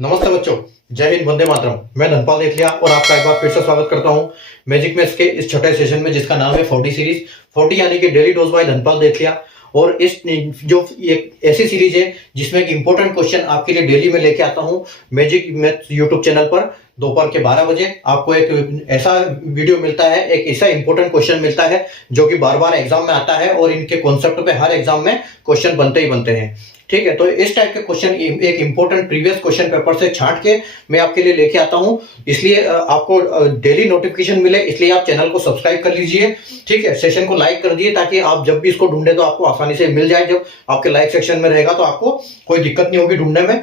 नमस्ते बच्चों, जय हिंद, वंदे मातरम। मैं धनपाल देथलिया और आपका एक बार फिर से स्वागत करता हूं मैजिक मैथ्स के इस छठे सेशन में, जिसका नाम है 40 सीरीज। 40 यानी कि डेली डोज बाय धनपाल देथलिया। और इस जो एक ऐसी सीरीज है जिसमें एक इंपॉर्टेंट क्वेश्चन आपके लिए डेली में लेके आता हूं मैजिक मैथ्स यूट्यूब चैनल पर। दोपहर के 12 बजे आपको एक ऐसा वीडियो मिलता है, एक ऐसा इंपॉर्टेंट क्वेश्चन मिलता है जो कि बार बार एग्जाम में आता है और इनके कॉन्सेप्ट पे हर एग्जाम में क्वेश्चन बनते ही बनते हैं। ठीक है, तो इस टाइप के क्वेश्चन एक इंपॉर्टेंट प्रीवियस क्वेश्चन पेपर से छांट के मैं आपके लिए लेके आता हूं। इसलिए आपको डेली नोटिफिकेशन मिले, इसलिए आप चैनल को सब्सक्राइब कर लीजिए। ठीक है, सेशन को लाइक कर दिए ताकि आप जब भी इसको ढूंढे तो आपको आसानी से मिल जाए। जब आपके लाइक सेक्शन में रहेगा तो आपको कोई दिक्कत नहीं होगी ढूंढने में।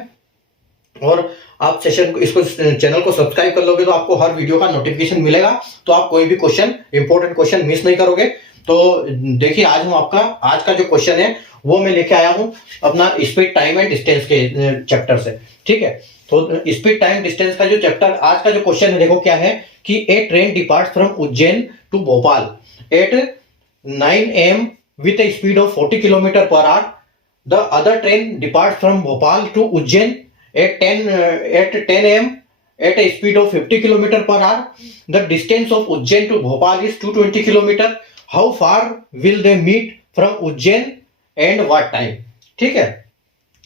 और आप सेशन को इसको चैनल को सब्सक्राइब कर लोगे तो आपको हर वीडियो का नोटिफिकेशन मिलेगा, तो आप कोई भी क्वेश्चन इंपॉर्टेंट क्वेश्चन मिस नहीं करोगे। तो देखिए, आज का जो क्वेश्चन है वो मैं लेके आया हूं अपना स्पीड, टाइम एंड डिस्टेंस के चैप्टर से। ठीक है, तो स्पीड, टाइम, डिस्टेंस का जो चैप्टर आज का जो क्वेश्चन है, देखो क्या है कि a train departs from Ujjain to Bhopal at 9 AM with a speed of 40 kilometer per hour. The other train departs from Bhopal to Ujjain at 10 AM at a speed of 50 kilometer per hour. The distance of Ujjain to Bhopal is 220 kilometer. How far will they meet from Ujjain and what time? ठीक है,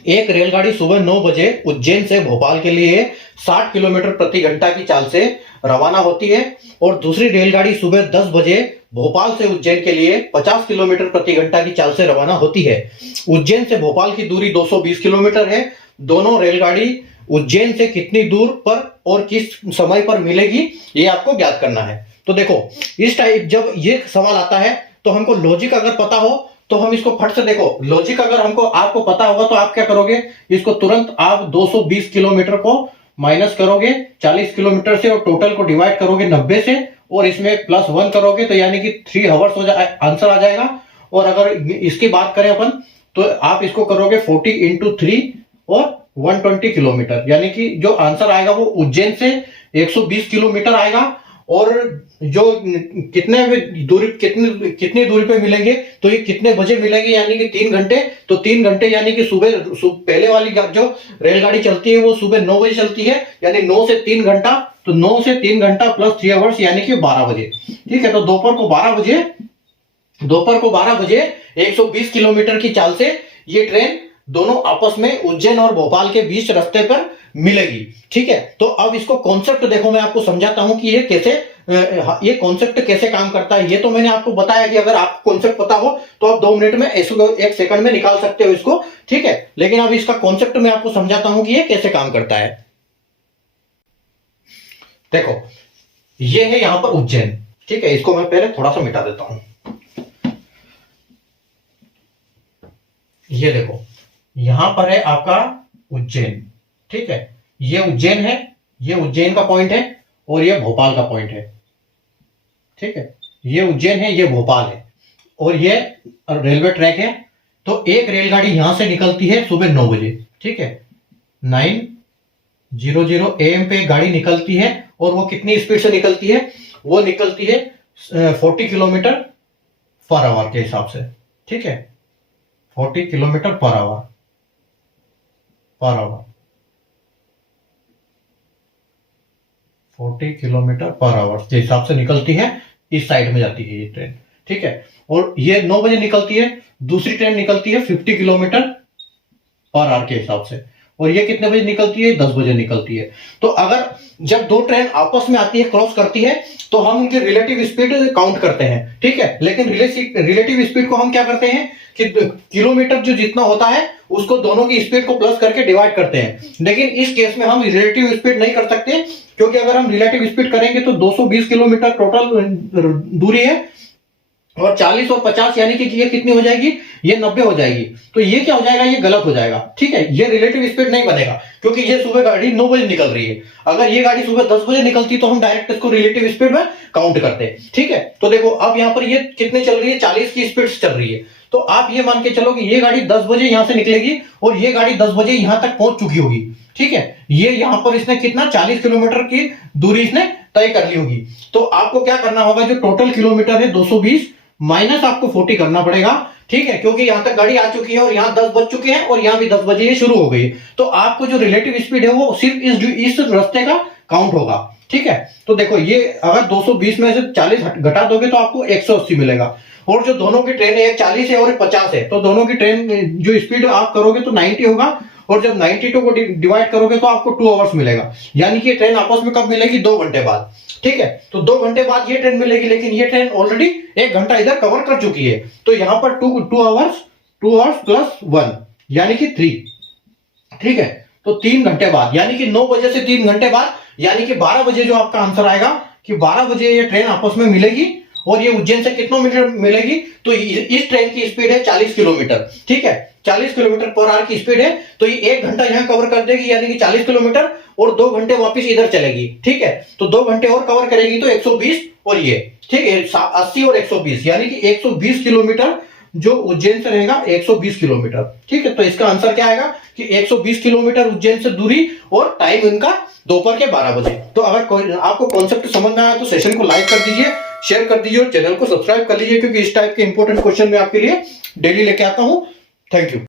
एक रेलगाड़ी सुबह 9 बजे उज्जैन से भोपाल के लिए 60 kilometre प्रति घंटा की चाल से रवाना होती है और दूसरी रेलगाड़ी सुबह 10 बजे भोपाल से उज्जैन के लिए 50 किलोमीटर प्रति घंटा की चाल से रवाना होती है। उज्जैन से भोपाल की दूरी 220 किलोमीटर है। दोनों रेलगाड़ी उज्जैन से कितनी दूर पर और किस समय पर मिलेगी, ये आपको ज्ञात करना है। तो देखो, इस टाइप जब ये सवाल आता है तो हमको लॉजिक अगर पता हो तो हम इसको फट से, देखो लॉजिक अगर आपको पता होगा तो आप क्या करोगे, इसको तुरंत आप 220 किलोमीटर को माइनस करोगे 40 किलोमीटर से और टोटल को डिवाइड करोगे 90 से और इसमें +1 करोगे तो यानी कि 3 आवर्स आंसर आ जाएगा। और अगर इसकी बात करें अपन तो आप इसको करोगे 40 × 3 और 120 किलोमीटर, यानी कि जो आंसर आएगा वो उज्जैन से 120 किलोमीटर आएगा। और जो कितनी दूरी पे मिलेंगे, तो ये कितने बजे मिलेंगे, यानी कि 3 घंटे। तो 3 घंटे यानी कि सुबह पहले वाली जो रेलगाड़ी चलती है वो सुबह 9 बजे चलती है, यानी 9 से 3 घंटा। तो 9 से 3 घंटा प्लस 3 आवर्स यानी कि 12 बजे। ठीक है, तो दोपहर को 12 बजे 120 किलोमीटर की चाल से ये ट्रेन दोनों आपस में उज्जैन और भोपाल के बीच रास्ते पर मिलेगी। ठीक है, तो अब इसको कॉन्सेप्ट देखो, मैं आपको समझाता हूं कि ये कॉन्सेप्ट कैसे काम करता है। ये तो मैंने आपको बताया कि अगर आपको कॉन्सेप्ट पता हो तो आप 2 मिनट में 1 सेकंड में निकाल सकते हो इसको। ठीक है, लेकिन अब इसका कॉन्सेप्ट मैं आपको समझाता हूं कि ये कैसे काम करता है। देखो, ये है यहां पर उज्जैन। ठीक है, इसको मैं पहले थोड़ा सा मिटा देता हूं। ये देखो, यहां पर है आपका उज्जैन। ठीक है, ये उज्जैन है, ये उज्जैन का पॉइंट है और ये भोपाल का पॉइंट है। ठीक है, ये उज्जैन है, ये भोपाल है और ये रेलवे ट्रैक है। तो एक रेलगाड़ी यहां से निकलती है सुबह 9 बजे। ठीक है, 9:00 AM पे गाड़ी निकलती है और वो कितनी स्पीड से निकलती है, वो निकलती है 40 किलोमीटर पर आवर के हिसाब से। ठीक है, 40 kilometre per hour 40 kilometre per hour के हिसाब से निकलती है, इस साइड में जाती है ये ट्रेन। ठीक है, और ये 9 बजे निकलती है। दूसरी ट्रेन निकलती है 50 किलोमीटर पर आवर के हिसाब से, और ये कितने बजे निकलती है, 10 बजे निकलती है। तो अगर जब 2 ट्रेन आपस में आती है, क्रॉस करती है, तो हम उनकी रिलेटिव स्पीड काउंट करते हैं। ठीक है, लेकिन रिलेटिव स्पीड को हम क्या करते हैं कि किलोमीटर जो जितना होता है उसको दोनों की स्पीड को प्लस करके डिवाइड करते हैं। लेकिन इस केस में हम रिलेटिव स्पीड नहीं कर सकते, क्योंकि अगर हम रिलेटिव स्पीड करेंगे तो 220 किलोमीटर टोटल दूरी है और 40 और 50 यानी कि ये कितनी हो जाएगी, ये 90 हो जाएगी। तो ये क्या हो जाएगा, ये गलत हो जाएगा। ठीक है, ये रिलेटिव स्पीड नहीं बनेगा, क्योंकि ये सुबह गाड़ी 9 बजे निकल रही है। अगर ये गाड़ी सुबह 10 बजे निकलती तो हम डायरेक्ट इसको रिलेटिव स्पीड में काउंट करते हैं। ठीक है, तो देखो अब यहां पर ये कितने चल रही है, 40 की स्पीड से चल रही है। तो आप ये मान के चलो कि ये गाड़ी 10 बजे यहां से निकलेगी और ये गाड़ी 10 बजे यहां तक पहुंच चुकी होगी। ठीक है, ये यहां पर इसने कितना 40 किलोमीटर की दूरी इसने तय कर ली होगी। तो आपको क्या करना होगा, जो टोटल किलोमीटर है 220 माइनस आपको 40 करना पड़ेगा, ठीक है, क्योंकि यहाँ तक गाड़ी आ चुकी है और यहाँ 10 बज चुके हैं और यहाँ भी 10 बजे ये शुरू हो गई। तो आपको जो रिलेटिव स्पीड है वो सिर्फ इस रास्ते का काउंट होगा। ठीक है, तो देखो ये अगर 220 में से 40 घटा दोगे तो आपको 180 मिलेगा। और जो दोनों की ट्रेन है, एक 40 है और एक 50 है, तो दोनों की ट्रेन जो स्पीड आप करोगे तो 90 होगा। और जब 92 को डिवाइड करोगे तो आपको 2 आवर्स मिलेगा। यानी कि ट्रेन आपस में कब मिलेगी? 2 घंटे बाद। ठीक है, तो 2 घंटे बाद ये ट्रेन मिलेगी, लेकिन ये ट्रेन ऑलरेडी 1 घंटा इधर कवर कर चुकी है। तो यहां पर 2 आवर्स प्लस 1 यानी कि 3। ठीक है, तो 3 घंटे बाद, यानी कि 9 बजे से 3 घंटे बाद, यानी कि 12 बजे जो आपका आंसर आएगा कि 12 बजे ये ट्रेन आपस में मिलेगी। और ये उज्जैन से कितना मीटर मिलेगी? तो इस ट्रेन की स्पीड है 40 किलोमीटर। ठीक है, 40 किलोमीटर पर आवर की स्पीड है। तो ये 1 घंटा यहां कवर कर देगी, यानी कि 40 किलोमीटर, और 2 घंटे वापस इधर चलेगी। ठीक है, तो 2 घंटे और कवर करेगी तो 120 और ये, ठीक है, 80 और 120, यानी कि 120 किलोमीटर जो उज्जैन से रहेगा, 120 किलोमीटर। ठीक है, तो इसका आंसर क्या आएगा कि 120 किलोमीटर उज्जैन से दूरी और टाइम इनका दोपहर के 12 बजे। तो अगर आपको कॉन्सेप्ट समझ में आया तो सेशन को लाइक कर दीजिए, शेयर कर दीजिए और चैनल को सब्सक्राइब कर लीजिए, क्योंकि इस टाइप के इंपॉर्टेंट क्वेश्चन मैं आपके लिए डेली लेके आता हूं। Thank you.